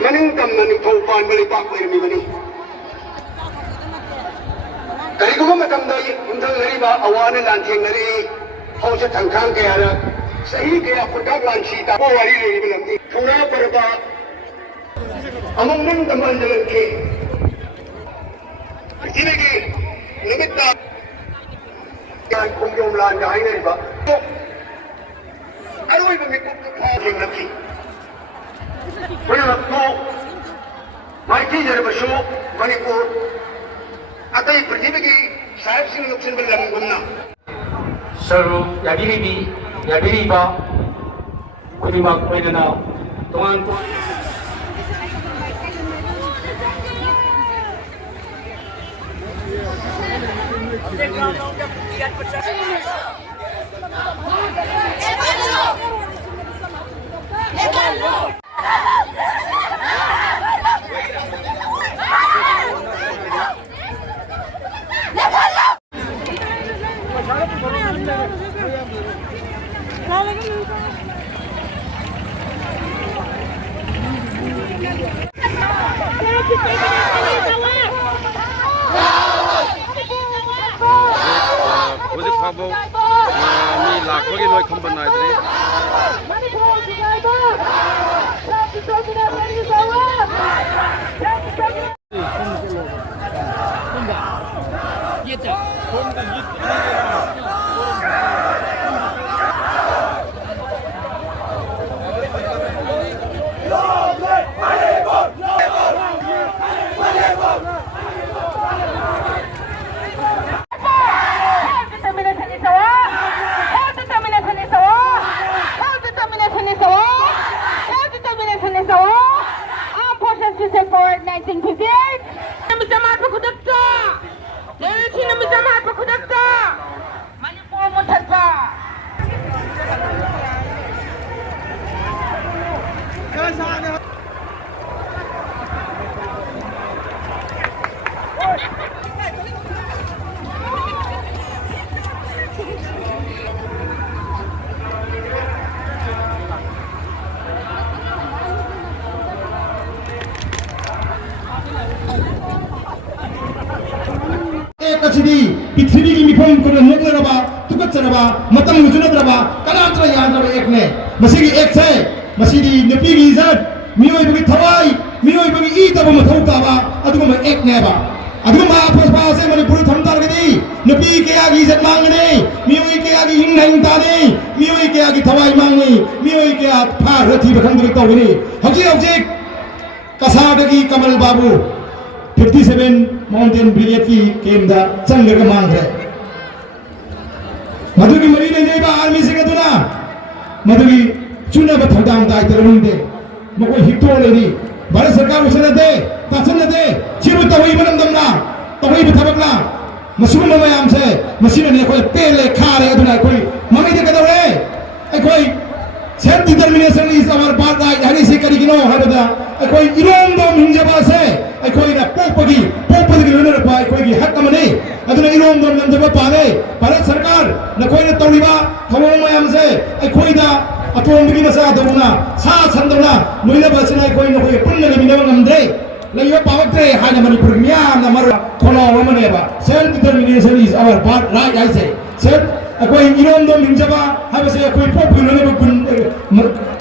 मनिंग तम निथौ पान बलि पाक लेरमी बनी करिगुम मतम दा मुंथल लरिबा अवान लांथेंग नरी हौसे थंखांग के यार सही के अपुटा लांची ता वो वारी लेरी बलमती थोड़ा परबा अमंगन तमन जलन के इनेगी निमित्ता यान कुंगोम लान जाई नरिबा तो अरोई बमी कुक खाजिंग नकी पुनः माइकी जरबशो मणिपुर अतई पृथ्वी की साहिब सिंह लुक्सन बल लमगुमना सर्व याबिरीबा खुदिमाक ओइदना तोंगान mi lạc với cái lối không bên này đấy. पृथ्वी की मिफम को नोकलरबा तुकचरबा मतम मुजुनद्रबा कलात्र याद्रबा एक ने मसीगी एक से मसीदी नपी की इज्जत मियोय बगी थवाई मियोय बगी ई तब मथौ ताबा अदुम एक नेबा अदुम आपस पासे मणिपुर थमतार गदी नपी के आगी इज्जत मांगने मियोय के आगी हिंग नहीं ताने मियोय के आगी थवाई मांगने मियोय के आ फा रथी बखंग बगी तौगनी हजी कसाडगी कमल बाबू 57 माउंटेन ब्रिगेड की केंद्र चंगर मांग है मधुगी मरी ने नेबा आर्मी से कदुना मधुगी चुनाव थौदाम दायित्व रुंदे मको हिटो लेनी भारत सरकार उसने दे तासन दे चिरु तवई बनम दमना तवई बथबकला मसुम मयाम से मसीने ने कोई पेले खारे अदुना कोई ममी दे कदवरे ए कोई self determination is our part right हनी से करिगिनो हाबदा ए कोई इरोंदो मिंजबा से ए कोई ना पोपगी लोनर पाई कोई की हक मने अदुना इरोंदो नंदबा पाले भारत सरकार न कोई ने तौरिबा खमो मयाम से ए कोई दा अतोंबगी मसा दउना सा संदउना लोइना बसना ए कोई न कोई पुन्न लेमिना नमदे लइयो पावत्रे हाना मणिपुर मियाम न मर खोलो वमनेबा self determination is our part right I say self कोई इरोंदो मिंजबा हाबसे कोई पोपगी लोनर बुन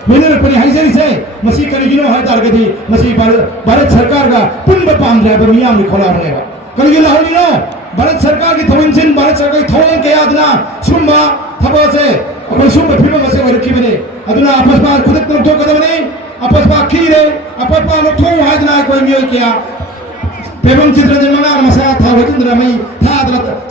मैंने पनी हाइजरी से मसी करिगिनो है तारगदी मसी भारत सरकार का पुनब पामद्रे मियाम नि खोला रहेगा करिगिला होलिनो भारत सरकार की थवनसिन भारत सरकार की थवंग के यादना सुम्बा थबो से अपन सुम्बा फिल्म से वरकी बने अदुना आपस में खुद तो कदमने आपस में खीरे आपस में लोथो हाजना कोई मियो किया पेबम चित्रजन मंगा मसा था वजिंद्र मई था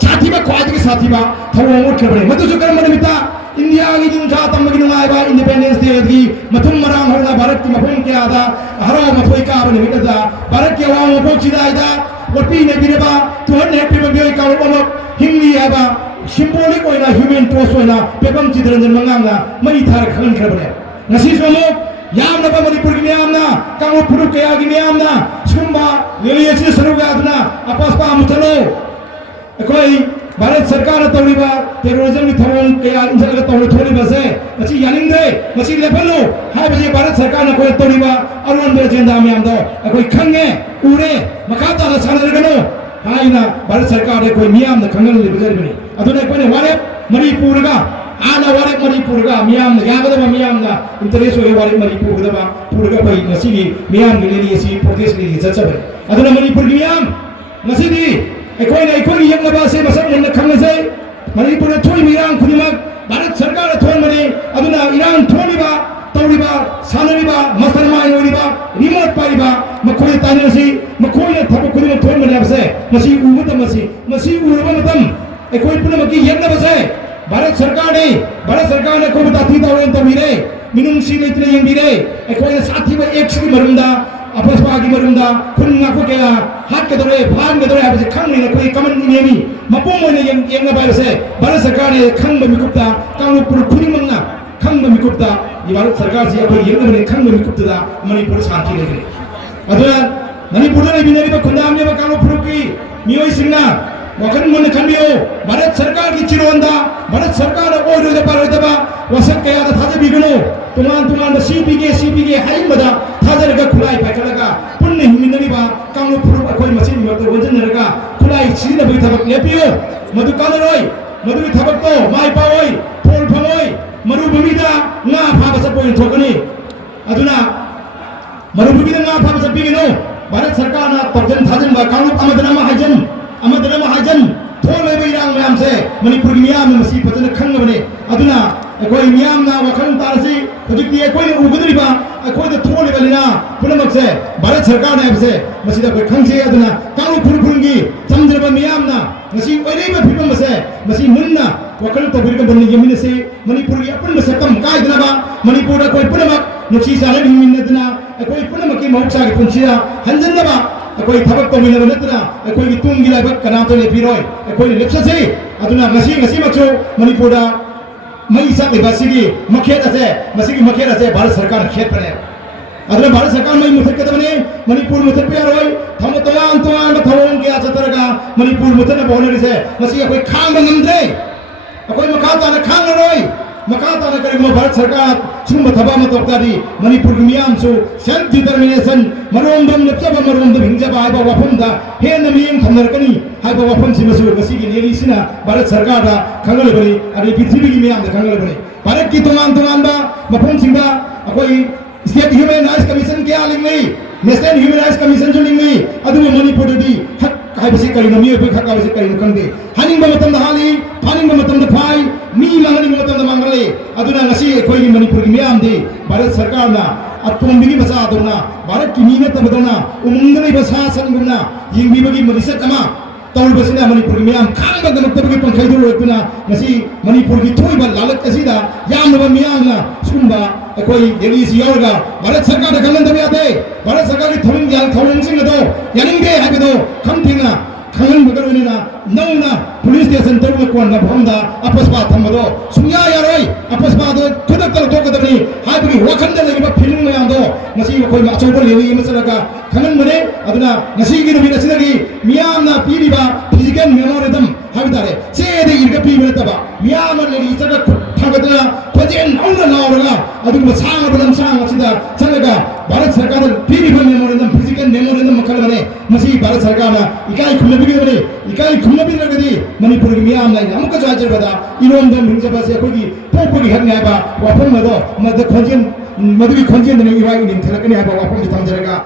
छाती में ख्वाज के साथी बा थवो मोट खबरे मत जो कर्म निमित्ता इंडिया की जुमसा तमगी नुंगाइबा इंडिपेंडेंस डे की मथुम मरांग होना भारत की मफुम के आदा हरो मथोई का बने मिटदा भारत के अवाम मफुम चिदाइदा वपी ने बिरेबा तुहन हैप्पी मबियोई का ओम हिंदी आबा सिंबॉलिक ओइना ह्यूमन टोस ओइना पेबम चित्रंजन मंगांगा मई थार खन खबरे नसी सोमो याम नबा मणिपुर की यामना कांगो पुरु के आगी यामना सुम्बा लेलियसी सरुगा अदना अपसपा मुतलो कोई भारत सरकार तौरीबा टेरोरिज्म की थमों कया इंजल तौर थोड़ी बसे मची यानिंग दे मची लेपलो हाय बजे भारत सरकार न कोई तौरीबा अरुण एजेंडा में आमदो कोई खंगे उरे मकाता न सानरगनो हाय ना भारत सरकार ने कोई मियाम न खंगल ले बजर बनी अदुने कोई ने वाले मणिपुर का आना वाले मणिपुर का मियाम न यागदबा मियाम न इंटरेस्ट होए वाले मणिपुर का पूरा का कोई नसीबी मियाम के लिए ऐसी प्रोटेस्ट के लिए चर्चा है अदुने मणिपुर की मियाम नसीबी कोई ने कोई यंग नबा से मसक मन खंग से मणिपुर ने थोड़ी मियाम खुदिमक भारत सरकार थोन मने अदुना ईरान थोड़ीबा तौरीबा सानरीबा मसलमान होरीबा रिमोट पारीबा मखोई तानसी मखोई ने थब खुदिमक थोन मने बसे मसी उगत मसी उरबा मतम कोई पुनः मकी यंग बसे भारत सरकार ने कोई बताती तावें तमीरे मिनुंसी में इतने यंगीरे कोई साथी में एक सी मरुंदा आपस में आगे मरुंदा खुन्ना को क्या हाथ के दौरे भान के दौरे आप इसे खंग नहीं कोई कमन नहीं है मपों में यंग बाय से भारत सरकार ने खंग में मिकुप्ता कांगो पुर खुनी मंगना खंग में मिकुप्ता ये भारत सरकार से कोई यंग में खंग में मिकुप्ता मणिपुर शांति लेके अदुना मणिपुर ने बिना भी खुदा हमने कांगो पुर की मियोई सिंगना वकन मन खंबियो भारत सरकार की चिरोंदा भारत सरकार ओ रो दे पार दबा वसक के याद थाजे बिगनो तुमान सीपीके हाई मदा थाजे रगा खुलाई पाखलगा पुण्य हिमिनरीबा कांगो पुर कोई मसीन मत वजन रगा खुलाई सीना बि थबक लेपियो मधु कालरोय मधु थबक तो माई पावोय फोल फमोय मरु भूमिदा ना फाबा सपोय थोकनी अदुना मरु भूमिदा ना फाबा सपिगिनो भारत सरकार ना तर्जन थाजन बा कांगो अमदना महाजन थोले बिरांग मैम से मणिपुर की मियाम में मसी पतन खंग बने अदुना कोई मियाम ना वखन तारसी प्रोजेक्ट ये कोई उगदरीबा कोई तो थोले बलिना पुनमक से भारत सरकार ने से मसी दा कोई खंग से अदुना कांगो फुरफुरंगी समद्रबा मियाम ना मसी ओले में फिपम से मसी मुन्ना वखन तो बिरक बन्नी यमिन से मणिपुर की अपन से कम काय दनाबा मणिपुर दा कोई पुनमक नुची साले हिमिनदना कोई पुनमक की मौक्षा की पुंचिया हंजनबा कोई थबक तो मिलने नतना कोई तुम गिला बक कना तो ले पिरोय कोई लेप्सा से अदुना ngasi मचो मणिपुरा मई सा के बसिगी मखेत असे मसिगी मखेत असे भारत सरकार खेत पने अदुना भारत सरकार मई मुथक के बने मणिपुर मुथक पे रोय थम तोयान थवों के आचतरगा मणिपुर मुथक बोलरी से मसी कोई खांग नंदरे कोई मकाता न खांग रोय मकाता न करी भारत सरकार सुम थबा मतोक्तादी मणिपुर मियाम सु सेल्फ डिटरमिनेशन मरोंदम नेप्चबा मरोंदम हिंजबा हाइबा वाफमदा हे नमियम खमरकनी हाइबा वाफम सिमसु गसिगी लेलिसिना भारत सरकार दा खंगल बरी अरे पृथ्वी की मियाम दा खंगल बरी भारत की तोमान बा मफम सिंगा कोई स्टेट ह्यूमन राइट्स कमीशन के आलिंगई नेशनल ह्यूमन राइट्स कमीशन जो लिंगई अदु मणिपुर दी हक हाइबसी करी नमिय पे खका बसी करी नकंदे हानिंग मतम दा हाली फानिंग मतम दा फाई मी मांगनी मतम दा मांगले अदुना ngasi कोई मणिपुर की मियाम दी भारत सरकार ना अतोंबिगी बसा दोना भारत की मीनत तबदोना उमुंगने बसा संगुना यिंगबिबगी मरिसत अमा तौर बसिना मणिपुर की मियाम खांग गमतबगी पंखाई दो रखना ngasi मणिपुर की थोई बा लालक असीदा यामनबा मियाम ना सुंबा कोई देलीसी योरगा भारत सरकार दा गलन दबे आते भारत सरकार की थोलिंग याल थोलिंग सिंग दो यानिंगे हाबिदो खमथिंगा खंगन बगरवनिना नौना पुलिस स्टेशन तरुम कोन ना भंदा अपस्पा थमदो सुnya यारोय अपस्पा दो खुदक तल तो कदनी हाबिगी वखंद लेबा फिल्म में आंदो ngasi कोई अचौबर लेली मसलका खंगन मने अदना ngasi की नबी नसिनगी मियाम ना पीरिबा फिजिकल मेमोरिदम हाबितारे सेदे इरगा पीबनतबा मियाम लेली सगा थागदना खोजेन औना लावरगा अदु मसांग बलम सांग असिदा चलगा भारत सरकार पीरिबा मेमोरिदम फिजिकल मेमोरिदम मखल बने ngasi भारत सरकार ना इकाई खुलबिगे बने इकाई खुलबिगे लगदी मणिपुर की मियाम लाइन अमुक जाजरबदा इरोंदम हिंजबा से कोई पोपगी हरने आबा वाफम मदो मद खोजेन मदुगी खोजेन ने इवाई निम थलकने आबा वाफम थमजरगा